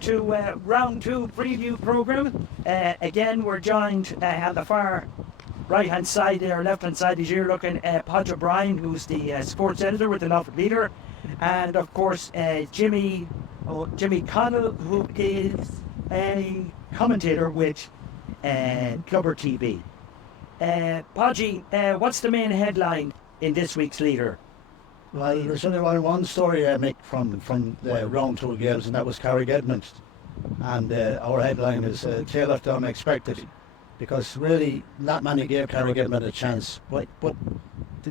to round 2 preview programme. Again, we're joined on the far right-hand side there, left-hand side as you're looking at Padre O'Brien, who's the sports editor with the Norfolk Leader, and of course Jimmy Connell, who is a commentator with Clubber TV. Podgy, what's the main headline in this week's Leader? Well, there's only one story I make from the round 2 games, and that was Carrick-Edmond. And our headline is Tale of the Unexpected, because really not many gave Carrick-Edmond a chance. But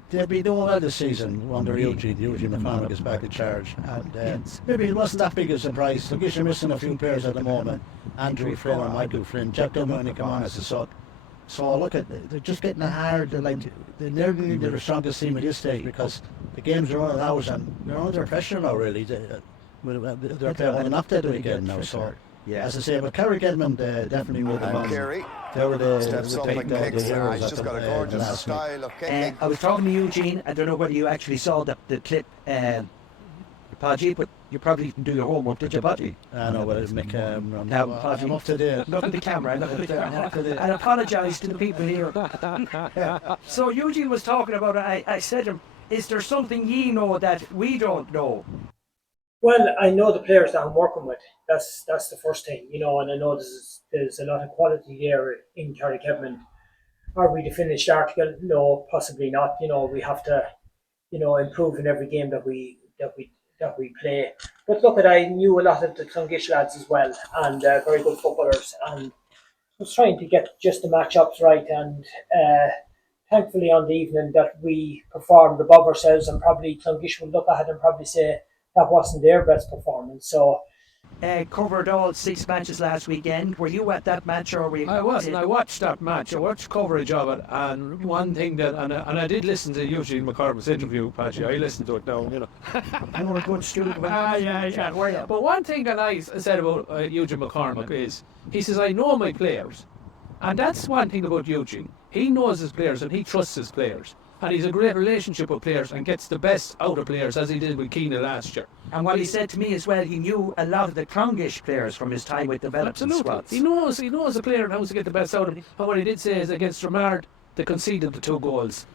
they'll be doing well this season under Eugene McCormick is back in charge. And maybe it wasn't that big a surprise. Clonguish are missing a few players at the moment. Andrew Flynn and Michael Flynn. Jack Dunn come on as a sub. So look at, they're just getting it hard. They're nearly the strongest team at this stage, because the games are running hours and they're under pressure now. Really, they're playing enough that weekend now. So yeah, as I say, but Carrick-Edmond definitely will come on. They were the heroes. He's just got a gorgeous style of kicking. I was talking to Eugene. I don't know whether you actually saw the clip, Podgy, but you probably didn't do your homework, did you, Podgy? I know, but it's Mick. I'm up to date. Look at the camera. I apologise to the people here. So Eugene was talking about it. I said to him, is there something ye know that we don't know? Well, I know the players that I'm working with. That's the first thing, and I know there's a lot of quality there in Carrick-Edmond. Are we the finished article? No, possibly not. We have to, improve in every game that we play. But look, I knew a lot of the Clonguish lads as well, and very good footballers. And I was trying to get just the matchups right, and thankfully on the evening that we performed above ourselves, and probably Clonguish will look at it and probably say that wasn't their best performance. So. Covered all 6 matches last weekend. Were you at that match, or were you? I wasn't. I watched that match. I watched coverage of it, and one thing that, and I did listen to Eugene McCormick's interview, Patchy. I listened to it now, I know a good student. Yeah. But one thing that I said about Eugene McCormick is, he says, I know my players, and that's one thing about Eugene. He knows his players and he trusts his players. And he's a great relationship with players and gets the best out of players, as he did with Keenagh last year. And what he said to me as well, he knew a lot of the Clonguish players from his time with development squads. He knows a player and how to get the best out of him. And what he did say is, against Granard, they conceded the 2 goals.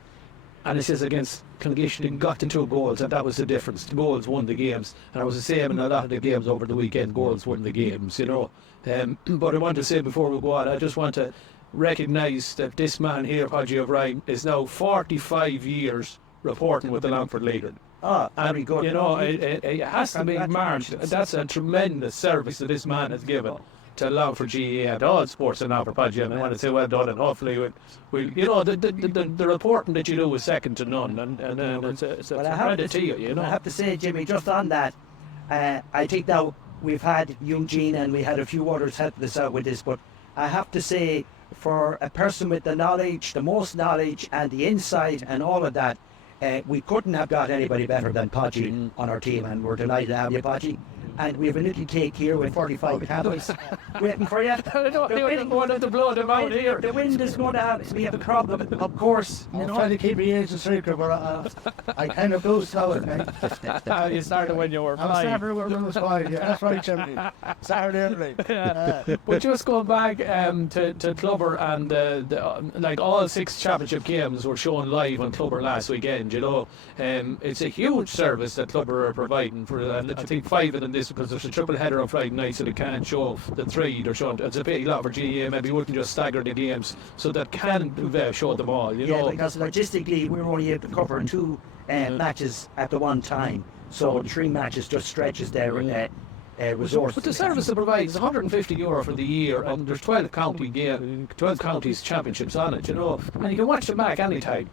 And he says against Clonguish, they got the 2 goals, and that was the difference. The goals won the games. And it was the same in a lot of the games over the weekend. Goals won the games, But I want to say before we go on, I just want to recognise that this man here, Padre O'Brien, is now 45 years reporting with the Longford Leader. Very good. It has to be marked. That's a tremendous service that this man has given to Longford GAA and all sports and Longford, Padre. And I want to say well done, and hopefully the reporting that you do is second to none, and it's a credit to you. I have to say, Jimmy, just on that, I think now we've had Eugene and we had a few others help us out with this, but I have to say, for a person with the knowledge, the most knowledge and the insight and all of that, we couldn't have got anybody better than Podgy on our team, and we're delighted to have you, Podgy. And we have a little cake here with 45 candles waiting for you. They wanted to blow them out here. The wind is going to have a problem, of course. I'm trying to keep the age a secret, but I kind of lose solid, mate. You started when you were 5. I started when I was 5, yeah, that's right, Jimmy. Started early. But just going back to Clubber, and all 6 championship games were shown live on Clubber last weekend, It's a huge service that Clubber are providing for, and I think 5 of them this, because there's a triple header on Friday night, so they can't show the 3 they're showing. It's a big lot for GAA. Maybe we can just stagger the games so that can show them all, Yeah, because logistically we're only able to cover 2 matches at the one time, so 3 matches just stretches their resources. But the service it provides is €150 for the year, and there's 12 counties championships on it, and you can watch them back anytime,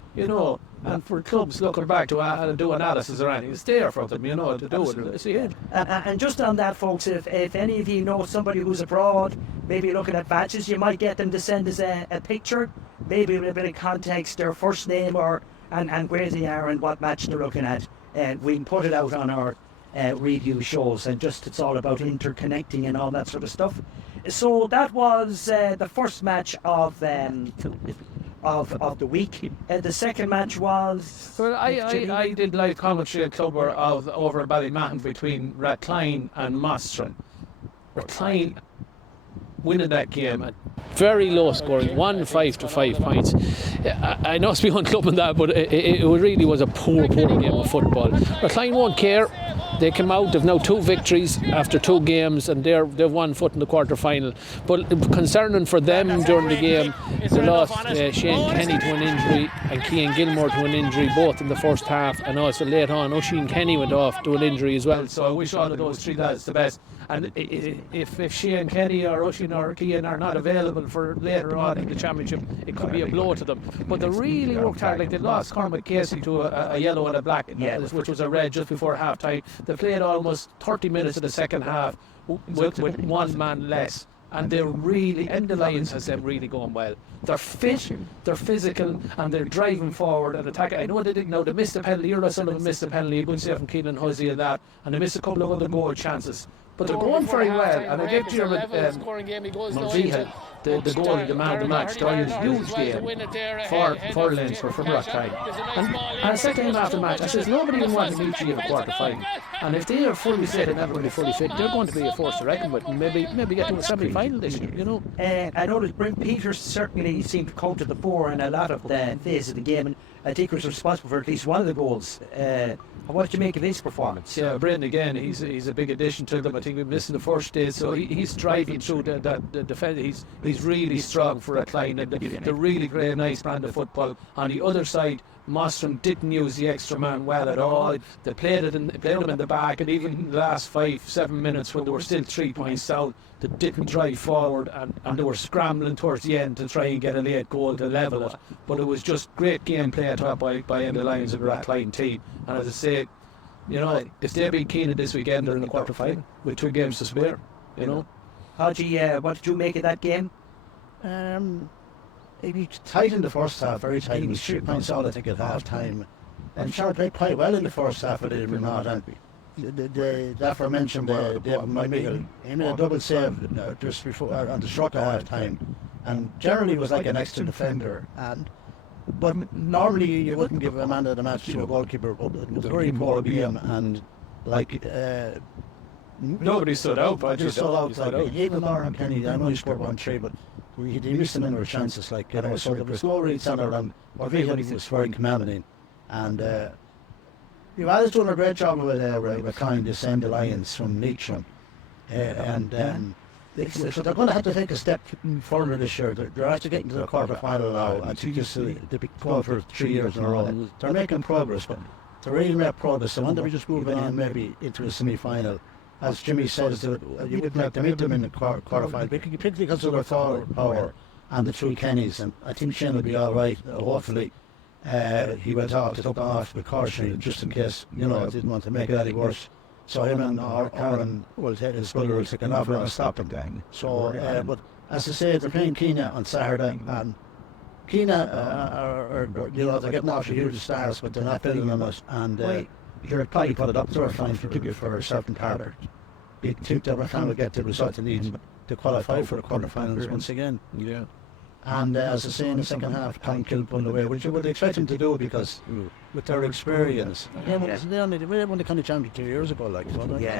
and for clubs looking back to do analysis or anything, it's there for them, to do it. See it. And just on that, folks, if any of you know somebody who's abroad, maybe looking at matches, you might get them to send us a picture, maybe with a bit of context, their first name and where they are and what match they're looking at. We can put it out on our review shows, and just it's all about interconnecting and all that sort of stuff. So that was the first match of the week. The second match was... Well, I did live commentary at Clubber over Ballymahon between Rathcline and Mostrim. Rathline winning that game. Very low scoring, 1-5 to 5 points. I know it's beyond clubbing that, but it really was a poor game of football. Rathline won't care. They came out, they've now 2 victories after 2 games, and they've 1 foot in the quarter-final. But concerning for them during the game, they lost Shane Kenny to an injury and Cian Gilmore to an injury, both in the first half, and also late on, Oisin Kenny went off to an injury as well. So I wish all of those 3 lads the best. And if Shane Kenny or Oisin or Cian are not available for later on in the championship, it could be a blow to them. But they really worked hard. Like, they lost Cormac Casey to a yellow and a black, which was a red just before half time. They played almost 30 minutes of the second half with 1 man less. And they're really, and the Lions has them really going well. They're fit, they're physical, and they're driving forward and attacking. I know they didn't know they missed a penalty. Earl Sullivan missed a penalty. A good save from Keenan Hussey and that, and they missed a couple of other goal chances. But they're going very well, and I give Diarmuid Mulvihill the goal to demand the match. They're a huge game for Leinster, for Rathline. And I said to him after the match, I says, nobody will want to meet you in a quarter-final. And if they are fully fit and everybody fully fit, they're going to be a force to reckon with, and maybe get to a semi-final this year, you know. I noticed Brent Peters certainly seemed to come to the fore in a lot of the phases of the game, and I think was responsible for at least one of the goals. What do you make of his performance? Yeah, Brendan again, he's a big addition to them. I think we missed in the first day, so he's driving through the defence. He's really strong for a Rathline, and they're really great, nice brand of football. On the other side, Mostrim didn't use the extra man well at all. They played him in the back, and even in the last 5-7 minutes when they were still 3 points down, they didn't drive forward, and they were scrambling towards the end to try and get a late goal to level it. But it was just great game play by the Lions of the Rathline team. And as I say, you know, if they beat Keenagh this weekend, they're in the quarter final with 2 games to spare. You know. What did you make of that game? It was tight in the first half, very tight. It was 3 points all, I think, at half time. And Charlotte played quite well in the first half, but it did not. And the aforementioned David Mulvihill, he made a double save just before on the stroke of half time, and generally was like an extra defender. But normally you wouldn't give a man of the match to a goalkeeper, but it was a very poor game, and like nobody stood out. But just stood out. Like even Lauren Kenny, I know he scored 1-3, but he missed a number of chances. Like, you know, so there was no real centre, and Mulvihill was very commanding, and. You've done a great job with Rathline to send the Lions from Leitrim, so they're going to have to take a step further this year. They're actually getting to the quarter-final now. I think they've been called for 3 years in a row. They're making progress, but to really make progress, they want to be just moving on maybe into a semi-final. As Jimmy says, you wouldn't like to meet them in the quarter-final, particularly because of their forward power and the 3 Kennys, and I think Shane will be all right, hopefully. He went off, took off with caution just in case, you know, didn't want to make it any worse. So him and Aaron will take his brother will take an offer and stop him. So, but as I say, they're playing Keenagh on Saturday, and Keenagh you know, they're getting off to huge stars, but they're not building on us. And you're probably put it up to our fine for a certain target. You think that Rathline will get the result they need to qualify for the quarterfinals once again. Yeah. And as I say, in the second half, Colin Killoe pulled away, which you would expect him to do because with their experience. They won the county championship 2 years ago, like.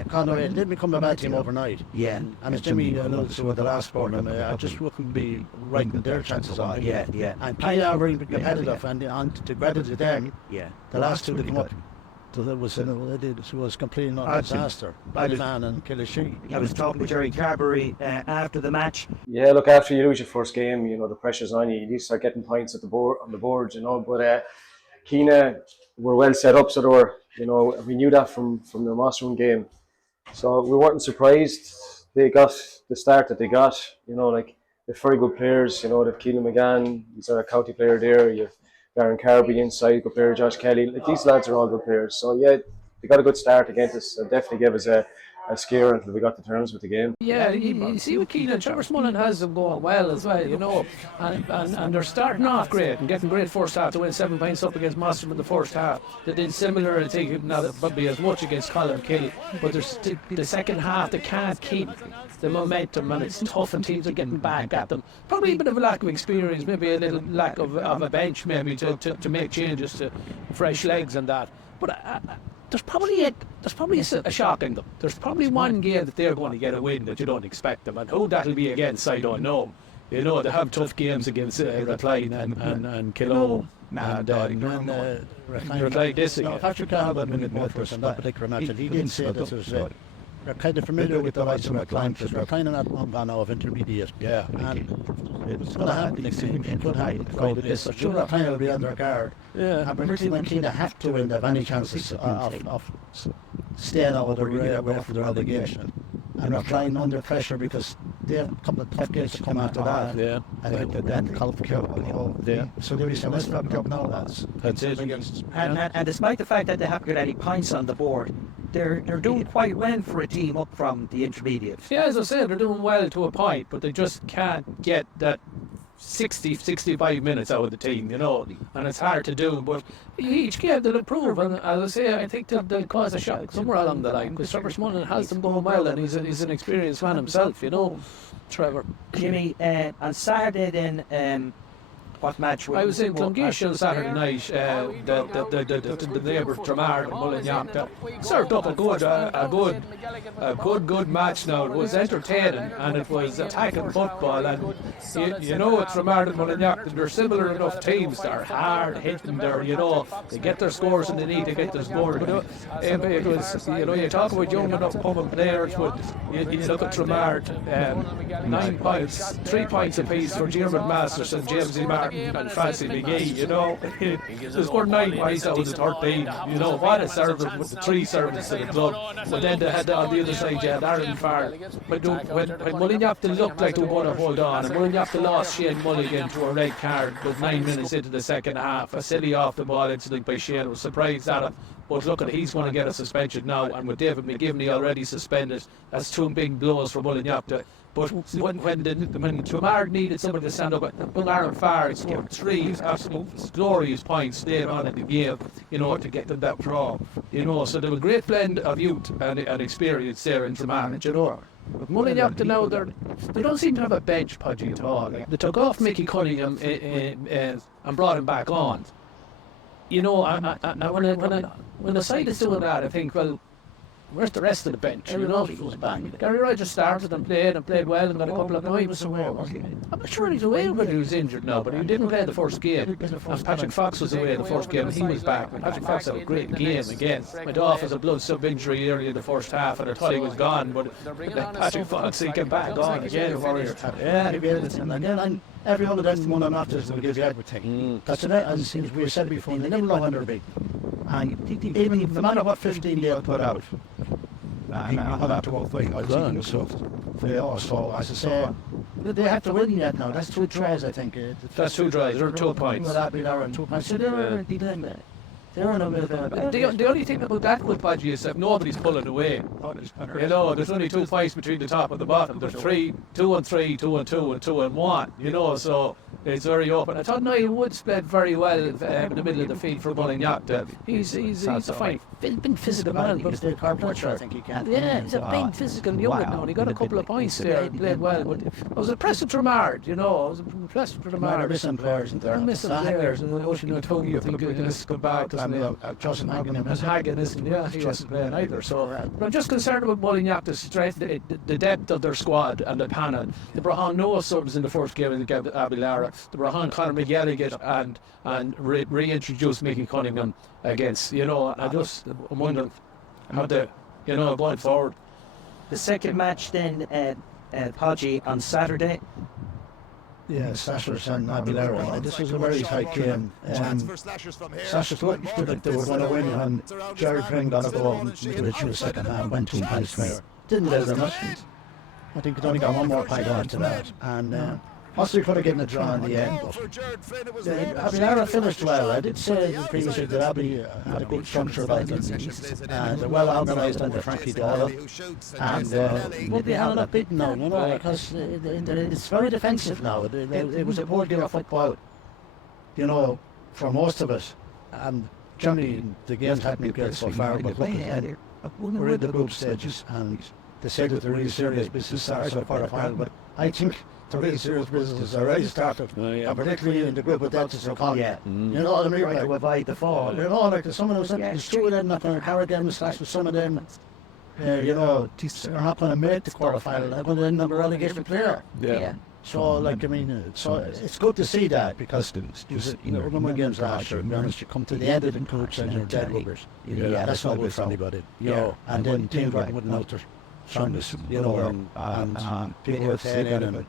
Conor didn't become a bad team overnight. Yeah. And as Jimmy alluded to with the last sport, I just wouldn't be right with their chances on. Yeah. And Keenagh are very competitive, and to credit to them, the last 2 to come up. So that was, it was completely not a disaster. Ballyman and Killoe. I was talking to Jerry Carberry after the match. Yeah, look, after you lose your first game, you know, the pressure's on you. You need to start getting points on the board, you know. But Keenagh were well set up, so they were, you know, we knew that from the Mostrim game. So we weren't surprised they got the start that they got. You know, like, they're very good players. You know, they've Keelan McGann, he's a county player there. You've Darren Carby inside, good player, Josh Kelly. Like, these lads are all good players. So yeah, they got a good start against us. It definitely gave us a scare until we got to terms with the game. Yeah, you see with Keenagh, Trevor Smullen has them going well as well, you know, and they're starting off great and getting great first half to win 7 points up against Mostrim in the first half. They did similar, I think, not probably as much against Killoe, but there's the second half they can't keep the momentum, and it's tough, and teams are getting back at them. Probably a bit of a lack of experience, maybe a little lack of a bench, maybe to make changes to fresh legs and that. But there's probably a shock in them. There's probably one game that they're going to get a win that you don't expect them, and who that'll be against, I don't know. You know, they have tough games against Recline and Killoe. And Recline this again. Patrick Connell had a minute more for us in that particular match, and he didn't say this was. We're kind of familiar with the likes of Recline because we're kind of not one ban of intermediate. Yeah. And it's going to happen next season. It could happen. So sure, Recline will be on their guard. Yeah. And particularly when Keenagh have to win, they have any chances of staying out of the relay away from their obligation. And Recline under pressure because they have a couple of tough games to come after that. Yeah. And then Killoe. Yeah. So there'll be some West Cup now, lads. That's it. And despite the fact that they haven't got any points on the board, they're doing quite well for a team up from the intermediates. Yeah, as I said, they're doing well to a point, but they just can't get that 65 minutes out of the team, you know, and it's hard to do, but each game they'll improve, and as I say, I think they'll cause a shock somewhere along the line, because Trevor Smullen has them going well, and he's an experienced man himself, you know, Trevor. Jimmy, on Saturday then, what match I was in Clonguish on Saturday night. The neighbours Granard and Mullinalaghta served up a good match. Now it was entertaining and it was attacking football. And you know, it's Granard and Mullinalaghta. They're similar enough teams. They're hard hitting. They get their scores and they need to get their scores. But it was, you know, you talk about young enough coming players, but you look at Granard, 9 points, 3 points apiece for Diarmuid Masters and James E. Martin and Francie McGee, you know. They scored 9 points out of the 13. You know, what a service with the 3 services to the club. But then they had on the other side, you had Aaron Farr. When Mullinalaghta looked like they were going to hold on, and Mullinalaghta lost Shane Mulligan to a red card with 9 minutes into the second half. A silly off the ball incident by Shane. I was surprised at it. But look, he's going to get a suspension now, and with David McGivney already suspended, that's 2 big blows for Mullinalaghta. But when Granard needed somebody to stand up, Aaron Farr scored 3 absolute glorious points later on in the game, you know, to get them that draw. You know, so they have a great blend of youth and experience there in Granard, you know. But Mullinalaghta now, they don't seem to have a bench, Pudgy, at all. They took off Mickey Cunningham and brought him back on. You know, when the side is doing that, I think, well, where's the rest of the bench? You know, Gary Roy just started and played well and got a couple of points. I'm not sure he's away when he was injured now, but he didn't play the first game. And Patrick Fox was away the first game and he was back. Patrick Fox had a great game again. Went off as a blood sub-injury early in the first half and I thought he was gone, but Patrick Fox, he came back on again. Yeah, and then every other day one of them after will give you everything. That's it, as we said before, they never know when they're big. And even no matter what 15 they'll put out, I'm not to both ways. So as I say, they have to win yet now. That's 2 tries, I think. That's 2 tries, or 2 points. Abbeylara and 2 points. So they're in a bit of the only thing about that with Pudgy is that nobody's pulling away. You know, there's only 2 points between the top and the bottom. There's 3, 2 and 3, 2 and 2, and 2 and 1. You know, so it's very open. I thought Niall Woods played very well in the middle of the field for Mullinalaghta. He's a fine, big physical man. He's the carpenter, I think he can. Yeah, he's a big physical young now, and he got a couple of points there. Played well, but I was impressed with Granard. You know, I was impressed with Granard. They're missing players. They're missing players, and Ocean O'Toole, I think, is come back. Justin Hagen isn't, yeah, he wasn't playing either. So, but I'm just concerned about Mullinalaghta's strength, the depth of their squad and the panel. They brought on Noah subs in the first game in the Abbeylara. They brought on Conor McGilligan and reintroduced Mickey Cunningham against, you know, I'm wondering how they, you know, going forward. The second match then, Podgy, on Saturday. Yeah, Slashers and Abbeylara. This was a very tight game. Slashers looked like they were going to win, and Jerry Pring got a goal in the second half, went 2 points there. Didn't let them much. I think it only got 1 more point on to that. And Mostrim could have given a draw in the end. Abbeylara finished well. I did say previously that Abbey had a good structure about them. They're well organised under Frankie Doyle. And won't be held up beaten now, you know, because it's very defensive now. It was a poor game of football, you know, for most of us. And generally the games hadn't been great so far, but look, we're in the group stages and they said that they're really serious business are so far apart. But I think to real serious business already started. Oh, yeah. And particularly in the group with Delta Socon. Yeah. You know what I mean? Right, to Like, avoid the fall. you know, like someone who said, Yeah. there's two of them not going to carry them, slash with some of them. You know, they're not going to make the quarterfinal. They're going to end up a relegation player. Yeah. So, like, I mean, so it's good to see that because, you know, remember games last year, to be honest, you come to the end of the coach and you're dead rubbers. Yeah, That's not good for anybody. You know, and then teams like wouldn't know their strongest, you know, and people would say it and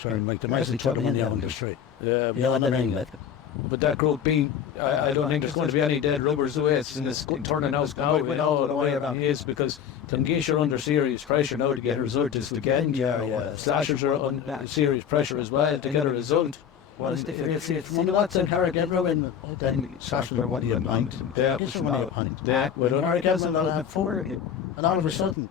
sort of like the nicely put them in the on the street. Yeah, You know what I mean? Like, but that group B, I don't think there's going to be any dead rubbers the way it's in this turning out now. We know the way it is because Clonguish are under serious pressure now to get a result this weekend. Slashers are under serious pressure as well to get a result. well, if you see it from the lots of Carrick everyone, then Sasha are what you mind. Yeah, Guess what you mind. Yeah, we don't. Carrick has a lot of four, and all of a sudden,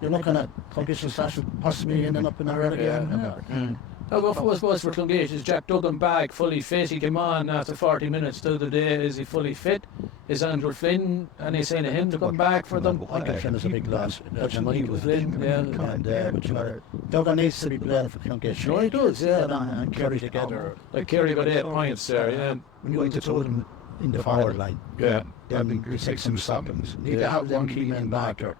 you're looking at Clonguish and Sasha possibly ending up in a relegation. Well, what was for Clonguish is Jack Duggan back, fully fit. He came on after 40 minutes the other day. Is he fully fit? Is Andrew Flynn, and they saying to him to come back for them? I think Flynn is a big loss. That's money with Flynn, yeah. But you know, Duggan needs to be playing for Clonguish. Sure he does, yeah. And Kerry together. Like Kerry got 8 points there, yeah. When you going to throw them in the forward line, Yeah. then we take some stoppings. Need to have one key man back there.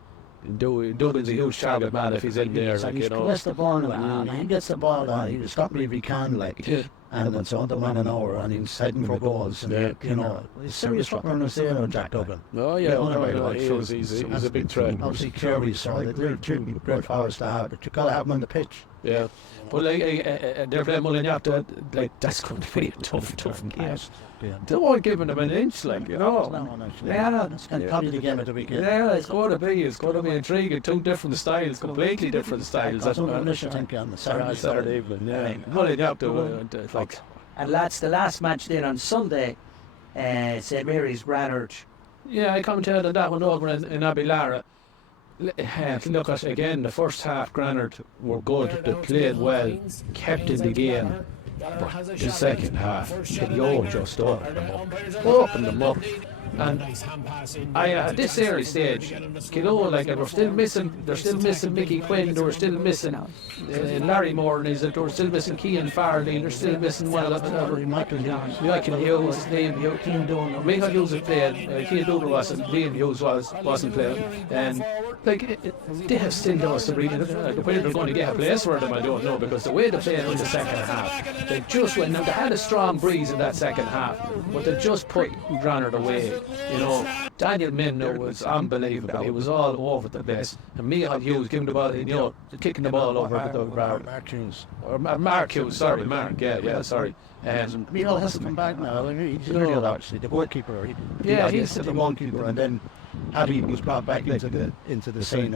Duggan's a huge target man if he's in there, like, you know. He's the ball on. He gets the ball on. He'll stop me if he can, like. Yeah. And it's on the man an hour, and he's heading for goals. And, Yeah. you know, he's serious fucker on the scene on Jack Duggan. Oh, yeah, he's a big threat. Obviously, Kerry, so they're two great powers to have, but you got to have them on the pitch. Yeah. But like, they're playing Mullinalaghta, like, that's going to be a tough game. Yeah. They won't give them an inch, like, you know. Yeah, it's probably the game of the weekend. Yeah, it's going to be intriguing. Two different styles, completely different styles. That's what I think on the Saturday evening, yeah. Mullinalaghta, like, And lads, the last match then on Sunday, St Mary's Granard. yeah, I commented on that one over in Abbeylara. Look at again, the first half, Granard were good, they played well, kept in the game. But the second half, Killoe just opened them up. And at this early stage, Killoe, like, they're still missing Mickey Quinn, they were still missing Larry Moore, they were still missing Cian Farley, they're still missing Michael Hughes, his name, Michael Hughes was playing, Cian Dougher wasn't, Liam Hughes wasn't playing, and like, they have still lost the reading. Whether they're going to get a place for them, I don't know, because the way they played in the second half, they just went. Now they had a strong breeze in that second half, but they just put Granard away. You know, Daniel Minno was unbelievable. He was all over the place, and Michael Hughes giving the ball, you know, kicking the ball over the ground. Mark Hughes, sorry, Mark. Yeah, sorry. Michael has to come back now. I mean, he's earlier actually, the goalkeeper. He's the goalkeeper, and then Abby was brought back into the scene.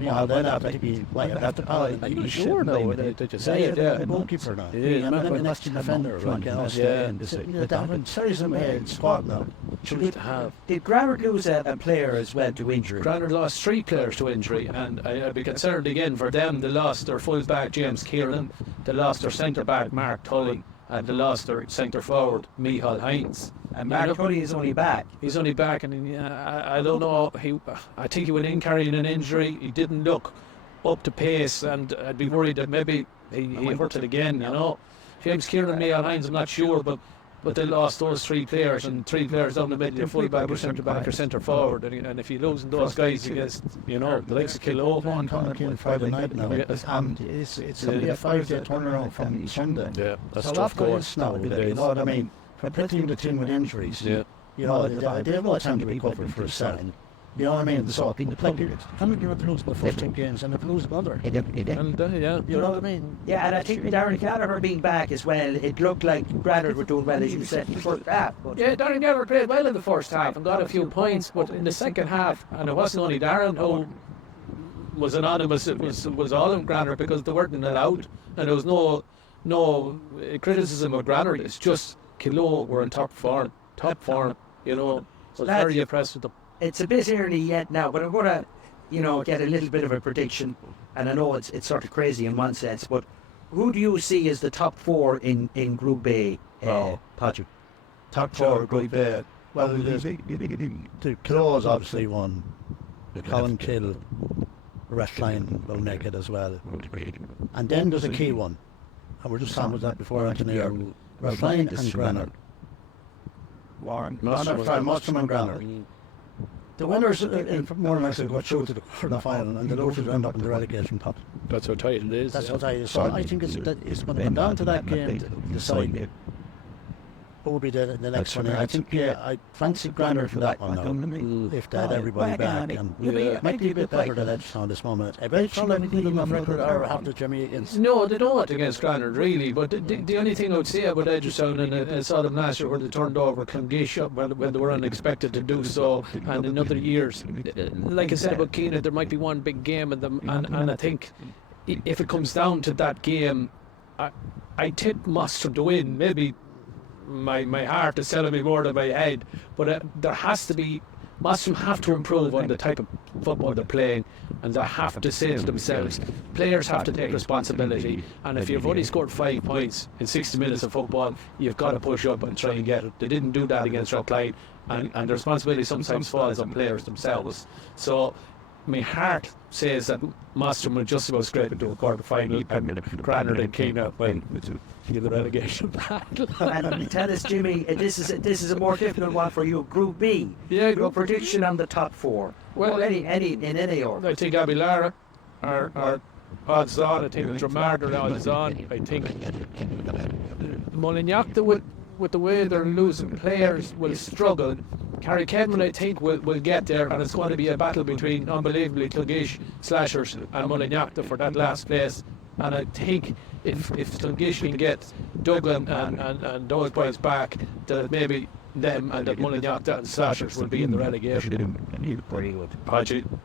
Well, then after he like after he was sure now that you say it. The goalkeeper now. Yeah, and then the next defender, like that series of squad now. Should have. Did Granard lose a player as well to injury? Granard lost 3 players to injury, and I'd be concerned again for them. They lost their full back James Kieran, they lost their centre back Mark Tully, and they lost their centre forward Micheál Hines. And Mark Tully is only back. He's only back, and I don't know. I think he went in carrying an injury. He didn't look up to pace, and I'd be worried that maybe he hurt it again. You know, James Kieran and Micheál Hines, I'm not sure, but they lost those 3 players, and 3 players down the middle, your full back, your centre back, your centre forward, and if you're losing those guys against, you know, the likes of Killoe. One coming Friday night now. It's going to be a 5-day turnaround from Sunday. Yeah, that's so tough going. You know what I mean? Particularly the team with injuries. Yeah. You know, they have a lot of time to recover for a second. You know what I mean? So the play period. How many people lose the first 2 games and they lose the other? And, yeah. You know what I mean? Yeah, and I think with Darren Gallagher being back as well, it looked like Granard were doing well, as you said, in the first half. Yeah, Darren Gallagher played well in the first half and got a few points, but in the second half, and it wasn't only Darren who was anonymous, it was all of Granard, because they weren't allowed, and there was no criticism of Granard. It's just Killoe were in top form, you know. So Lads, very impressed with them. It's a bit early yet now, but I'm going to, get a little bit of a prediction, and I know it's sort of crazy in one sense, but who do you see as the top 4 in Group A, Patrick? Top 4 Group A. Well, the Killoe is obviously one. The Colin Kill, Rathline will make it as well. And then there's a key one, and we're just talking about that before Anthony. Rathline and Granard. Mostrim and Granard. The winners more or less will go through to the final, and the losers end up in the relegation pot. That's how tight it is. That's how tight it is. So I think it's going to come down to that game to decide who will be the next one. I think I fancy Granard for that one now. If they had everybody back, and it might be a bit better than Edgestown this moment. I bet some of them have record or have the Jimmy against. No, they don't against Granard really. But the only thing I would say about Edgestown, and I saw them last year where they turned over Clonguish up when they were unexpected to do so, and in other years, like I said about Keenagh, there might be one big game in them, and I think if it comes down to that game, I tip Mostrim to win. Maybe my heart is telling me more than my head, but there has to be, Mostrim have to improve on the type of football they're playing, and they have to say to themselves, players have to take responsibility, and if you've only scored 5 points in 60 minutes of football, you've got to push up and try and get it. They didn't do that against Rathline, and the responsibility sometimes falls on players themselves. So my heart says that Mostrim will just about scrape into a quarter final, and Granard and Keenagh will give the relegation battle. And tell us, Jimmy, this is a more difficult one for you. Group B. Yeah, Your prediction on the top 4. Well, any in any order. I think Abbeylara are odds on. I think Granard are odds on. I think Mullinalaghta, with the way they're losing players, will struggle. Carrick-Edmond, I think, will get there, and it's going to be a battle between, unbelievably, Clonguish Slashers and Mullinalaghta for that last place. And I think if Clonguish can get Dublin and those boys back, that maybe them and the Mullinalaghta and Slashers will be in the relegation.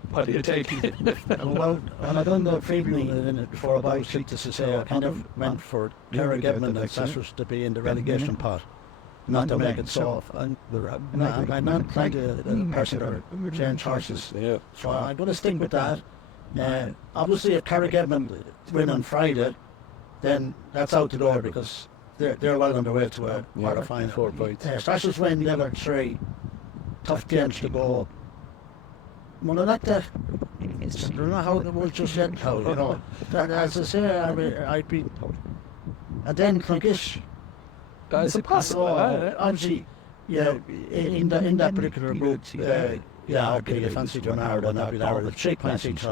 What do you take? Well, when I done the preview before about to say I kind of went for Carrick-Edmond and Slashers to be in the relegation pot, not to make it soft. I'm not trying to personally change horses. Yeah. So I'm going to stick with that. Obviously, if Carrick-Edmond win on Friday, then that's out the door because they're well on their way to a quarter final. 4 points. Slashers win the other 3. Tough games to go. Mullinalaghta, I don't know how it will just yet. As I say, I'd be. And then Clonguish. Is it possible? Obviously, in that particular group, okay, you fancy Granard and Abbeylara with 3 points each.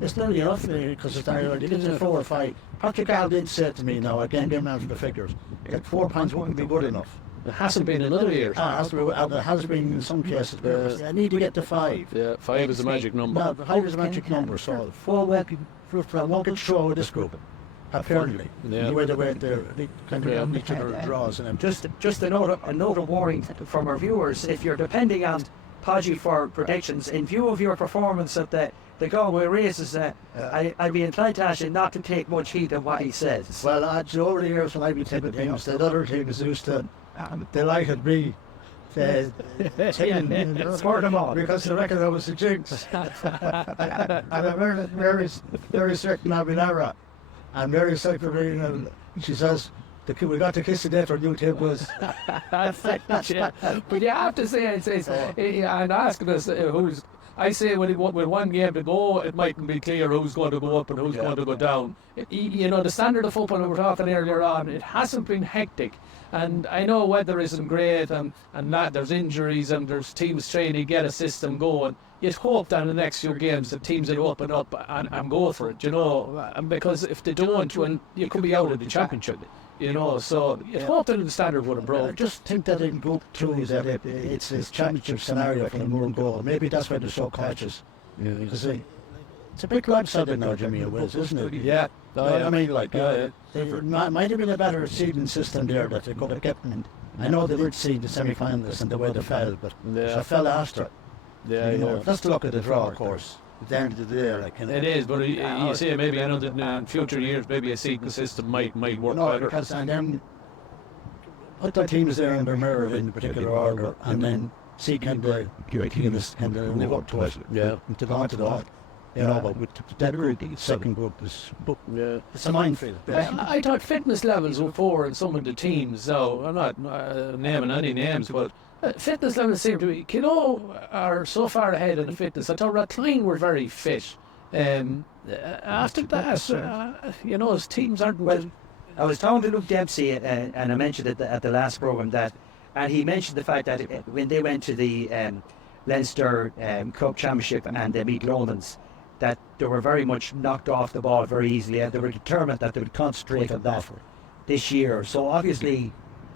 It's nearly enough because it's either 4 or 5. Patrick Al did say to me now, again, getting out of the figures, that 4 points wouldn't be good enough. It hasn't been in other years. It has been in some cases. I need to get to 5. Yeah, 5 is a magic number. No, 5 is a magic number, so 4 won't get through with this group. Apparently, the way they're kind of each other draws and Just a note of warning from our viewers: if you're depending on Podgy for predictions, in view of your performance at the Galway races, I'd be inclined to ask you not to take much heed of what he says. Well, over the years when I've been taking things, the other teams used to delighted me. For them all, because they reckon I was a jinx. And I'm very certain Abbeylara. I'm very sorry, she says, we got to kiss the death or new tape was. But you have to say, I'm asking us who's. I say with one game to go, it mightn't be clear who's going to go up and who's going to go down. The standard of football we were talking earlier on, it hasn't been hectic. And I know weather isn't great and that there's injuries and there's teams trying to get a system going. You'd hope that in the next few games the teams will open up and go for it, because if they don't, you could be out of the championship, so you'd hope that the standard would improve. I just think that in Group 2 is that it's this championship scenario for the Moore and Goal. Maybe that's why they're so cautious. Because it's a big lopsided now, Jimmy, isn't it? Yeah. I mean, there might have been a better seeding system there that they could have kept. I know they did seed the semi-finalists and the way they fell, but they fell after. That's the luck of the draw, of course. At the end of the day, it is, but you see, maybe I know that in future years, maybe a seeding system might work better. Because and then put the teams there in their mirror in particular order, and then see can they live up to it. Yeah, to go on to that. But with that group, the second group is it's a minefield. I thought fitness levels were poor in some of the teams, so I'm not naming any names, but Fitness levels seem to be, Killoe are so far ahead in the fitness. I thought Rathline were very fit. After that, his teams aren't well. I was talking to Luke Dempsey, and I mentioned it at the last programme and he mentioned the fact that when they went to the Leinster Cup Championship and they beat Lomans, that they were very much knocked off the ball very easily, and they were determined that they would concentrate on that this year. So obviously,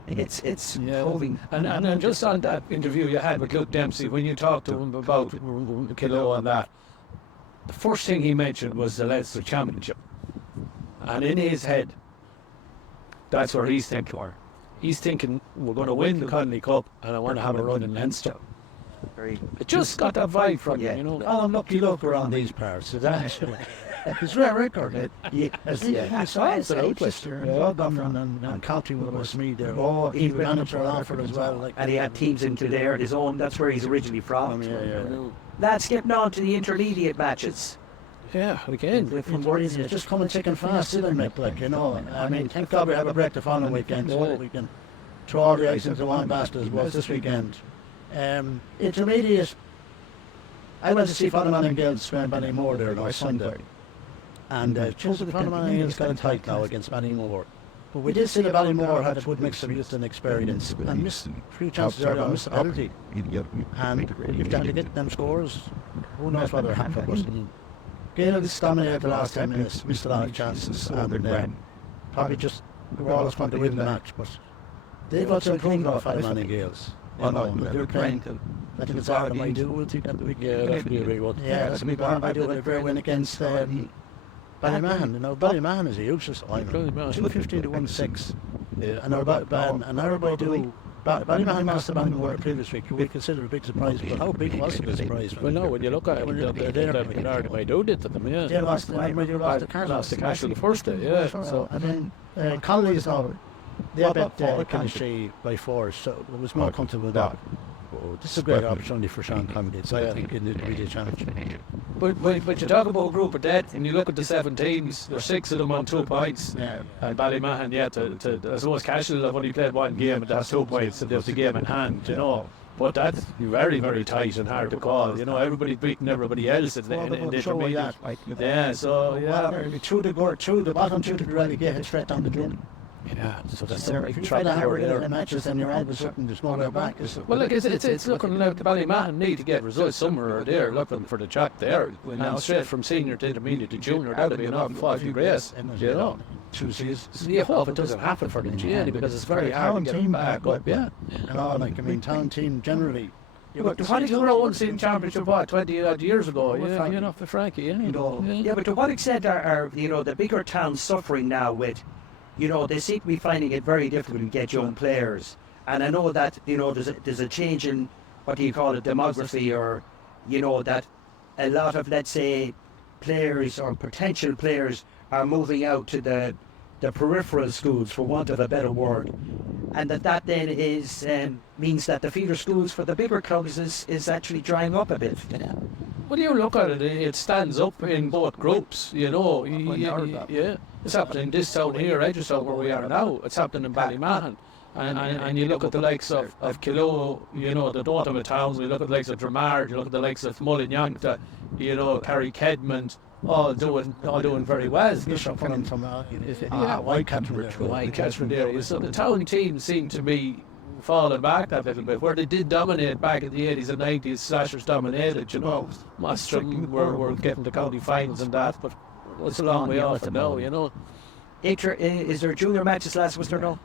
it's moving. And just on that interview you had with Luke Dempsey, when you talked to him about Killoe and that, the first thing he mentioned was the Leinster Championship, and in his head, that's where he's thinking. He's thinking, we're going to win the Connolly Cup, and I want to have a run in Leinster. It just got that vibe from you, Oh, lucky look around these parts. It's actually it's rare record. It's also and County with Westmeath there. Oh, he manager Alfred as well. And he had teams into there, his own. That's where he's originally from. Lads, getting on to the intermediate matches. Yeah, again. From where is it? Just coming thick and fast, isn't it, Mick? I mean, thank God we have a break the following weekend, so we can throw all the eggs into one basket as well this weekend. Intermediate, I went to see Fatherman and Gales swim Ballymore there last Sunday, and Chelsea Fatherman and Gales got it tight now against Ballymore. But we did see that Ballymore had a good mix of youth and experience, and missed a few chances there to miss a penalty. And you've got to get them scores. Who knows what they're happening? Gales dominated the last 10 minutes, missed a lot of chances, and probably just were always going to win the match. But they've got to improve off Fatherman and Gales. They're playing. I think it's hard to do. We'll take that the weekend. Yeah, that's going to be a big one. Yeah, that's going to be hard to do a great win against Ballymahan. Ballymahan is a useless line. 250 to 1-6. And everybody do. Ballymahan lost the Ballymore the previous week. We consider a big surprise, but how big was it a surprise? Well, no, when you look at it, Granard might do it to them, yeah. They lost the Castle the first day, yeah. So, and then Connolly's now. They bet Killoe by 4, so it was more comfortable with that. This is a great opportunity for Sean Connolly, so I think it will be a challenge. But you talk about a group of dead, and you look at the 7 teams, there's 6 of them on 2 points. Yeah. And Ballymahan, I suppose Cashel have only played 1 game, and that's 2 points, and there's the game in hand, But that's very, very tight and hard to call. Everybody's beating everybody else in the intermediate. Yeah, so, yeah. Through the bottom, through the relegated straight down the glen. Yeah, so that's if you try to have the matches and you're out with something there's no way back. Well, look, it's looking like the Ballymahan need to get results somewhere or there, looking for the track there. Now straight from senior to intermediate to junior, that'll be an awful few grace. 2 seasons. Yeah, well, if it doesn't happen for them, because it's very hard to get them back up, yeah. Town team generally. But what did you won in championship 20 odd years ago? For Frankie, Yeah, but to what extent are the bigger towns suffering now with? They seem to be finding it very difficult to get young players. And I know that, there's a change in, what do you call it, demography, or, that a lot of, let's say, players or potential players are moving out to the peripheral schools, for want of a better word. And that then means that the feeder schools for the bigger clubs is actually drying up a bit. When you look at it, it stands up in both groups, Yeah. It's happening in this town here, Edgerstown, where we are now. It's happening in Ballymahan. And you look at the likes of Killoe, the Dortmund towns, you look at the likes of Granard, you look at the likes of Mullinalaghta, Carrie Kedmond, all doing very well. White Catherine there. So the town teams seem to be falling back that little bit, where they did dominate back in the 80s and 90s. Slashers dominated, Mostrim were getting the county finals and that, but it's a long way off now, Is there junior matches last Western now?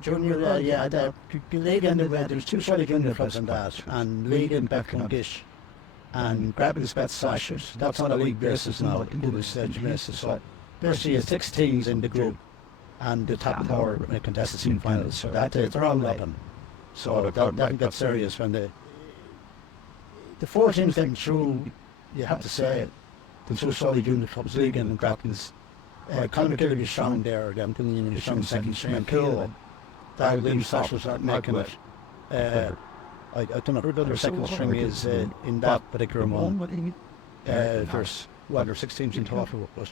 Junior, the league ended where there was 2 solid junior clubs in that, and league in Clonguish, and grabbing the Slashers. That's on a league basis now, into the stage basis. So basically, 6 teams in the group, and the top 4 contested senior finals. So they're all open. So that got serious when the 4 teams getting through. You have to say, the 2 solid junior clubs, league and Grappins. Conor McKillop is strong there. They're doing a strong second string. And Killoe, that league Slashers are making it. I don't know who the other second string is in that particular one. There's 6 teams in total, but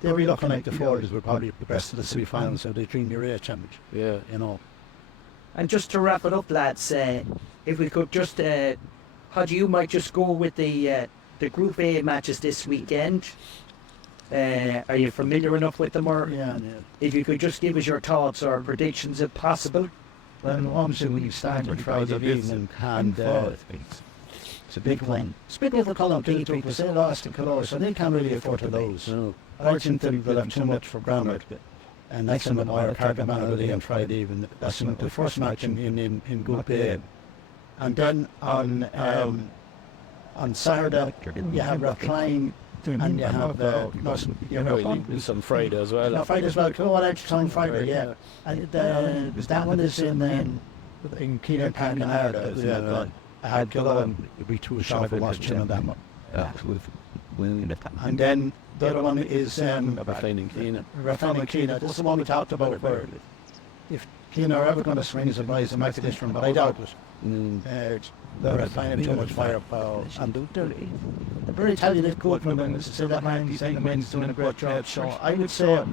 they'll be looking like the 4s will probably progress to the semi-finals of the Junior A Championship. Yeah. And just to wrap it up, lads, if we could just, Hodge, you might just go with the Group A matches this weekend. Are you familiar enough with them, or Yeah. if you could just give us your thoughts or predictions, if possible? Well, obviously we started Friday evening, and it's a big one. It's a bit difficult on Killoe because they lost to Killoe, so they can't really afford to lose. I think they'll have too much for Granard. And next time Abbeylara Carrick Melody on Friday evening. That's the first match in Group A. And then on Saturday you have Rathline and you have It's on Friday as well. no, Friday as well. Killoe extra time Friday, yeah. And that one is in Keenagh and Granard. I had Killoe and it'd be too short for Mostrim on that one. And then the other one is Rathline and Keenagh. Rathline and Keenagh. This is the one we talked about where if Keenagh are ever going to swing a surprise and make this from, but I doubt it. They're Rathline too much firepower. And they're very talented coachman, to say that man, he's saying the men's doing a great job. So I would say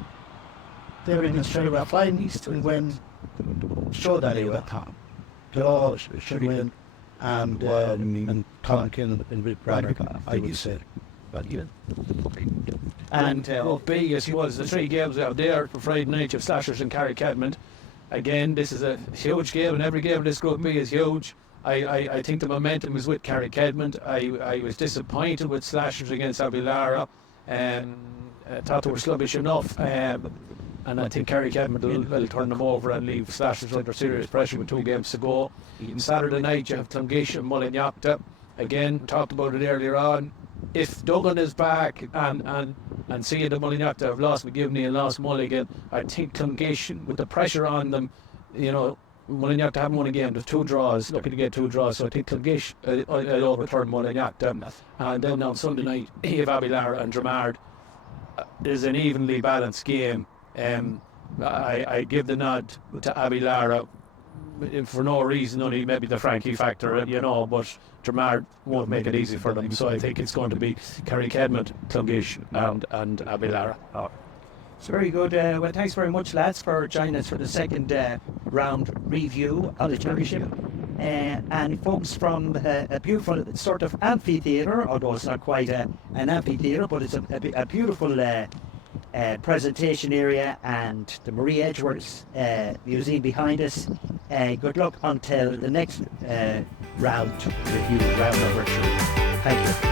they're in the straight Rathline needs to win, show that they were top. Killoe should win, and Tonkin and Braddock, I would say. But yeah. And Group B, as he was, the 3 games out there for Friday night of Slashers and Carrick-Cadman. Again, this is a huge game, and every game in this Group B is huge. I think the momentum is with Carrick-Cadman. I was disappointed with Slashers against Abbeylara. I thought they were sluggish enough. And I think Carrick-Cadman will turn them over and leave Slashers under serious pressure with 2 games to go. Saturday night you have Clonguish and Mullinalaghta. Again, talked about it earlier on. If Duggan is back and seeing the Mullinalaghta have lost McGivney and lost Mulligan, I think Clonguish, with the pressure on them, Mullinalaghta haven't won a game. There's 2 draws, looking to get 2 draws. So I think Clonguish will overturn Mullinalaghta. And then on Sunday night, you have Abbeylara and Granard. Is an evenly balanced game. I give the nod to Abbeylara for no reason, only maybe the Frankie factor, but Granard won't make it easy for them. So I think it's going to be Carrick-Cadman, Clonguish and Abbeylara. It's very good. Well, thanks very much, lads, for joining us for the second round review of the championship. And folks, from a beautiful sort of amphitheatre, although it's not quite an amphitheatre, but it's a beautiful presentation area, and the Marie Edgeworth Museum behind us. Good luck until the next round review, round number 3. Thank you.